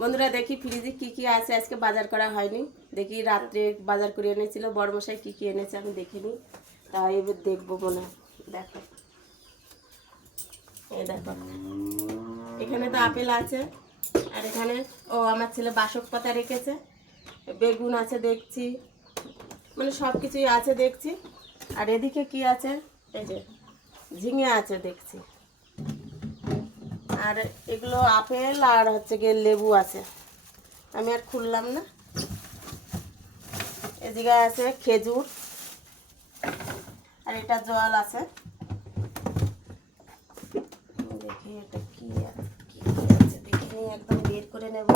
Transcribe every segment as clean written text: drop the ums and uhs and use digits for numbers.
বন্ধুরা দেখি ফ্রিজে কি কি আছে, আজকে বাজার করা হয়নি। দেখি রাত্রে বাজার করে এনেছিল বড়মশাই, কি কি এনেছে আমি দেখিনি, তাই এবার দেখবো মনে হয়। দেখো এই দেখো, এখানে তো আপেল আছে, আর এখানে আমার ছেলে বাসক পাতা রেখেছে, বেগুন আছে দেখছি, মানে সব কিছুই আছে দেখছি। আর এদিকে কি আছে, এই যে ঝিঙে আছে দেখছি, আর এগুলো আপেল আর হচ্ছে গিয়ে লেবু আছে, আমি আর খুললাম না। এদিকে আছে খেজুর, আর এটা জল আছে। দেখি এটা কি আছে দেখি নিয়ে একদম বের করে নেব।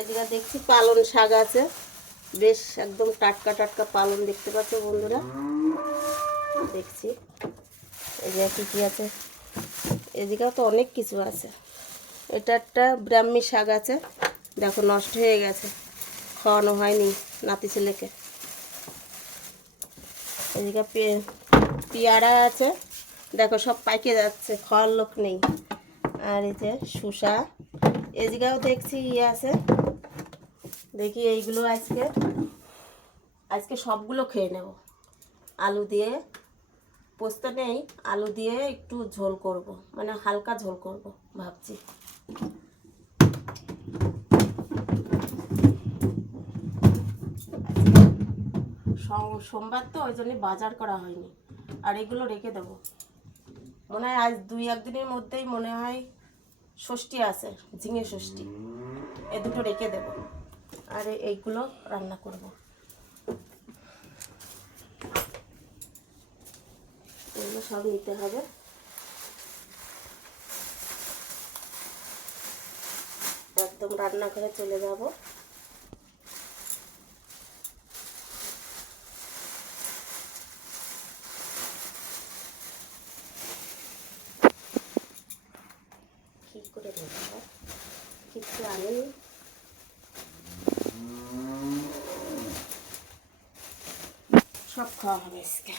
এদিকে দেখছি পালং শাক আছে, বেশ একদম টাটকা টাটকা পালং দেখতে পাচ্ছ বন্ধুরা, দেখছি। এদিকে কি কি আছে, এদিকেও তো অনেক কিছু আছে। এটা একটা ব্রাহ্মী শাক আছে, দেখো নষ্ট হয়ে গেছে, খাওয়ানো হয়নি নাতি ছেলেকে। এদিকে পেয়ারা আছে, দেখো সব পাইকে যাচ্ছে, খাওয়ার লোক নেই। আর এই যে শসা, এদিকেও দেখছি আছে, দেখি এইগুলো আজকে সবগুলো খেয়ে নেব। আলু দিয়ে, পোস্ত নেই, আলু দিয়ে একটু ঝোল করব, মানে হালকা ঝোল করব ভাবছি। সোমবার তো ওই জন্য বাজার করা হয়নি, আর এগুলো রেখে দেবো, মনে হয় আজ 2-1 দিনের মধ্যেই মনে হয় ষষ্ঠী আছে, ঝিঙে ষষ্ঠী, এ দুটো রেখে দেবো, আর এইগুলো রান্না করব। এগুলো সব নিতে হবে। একদম রান্নাঘরে চলে যাব। কি করে নেব, কিছু আনেনি, সব খাওয়া হবে আজকে।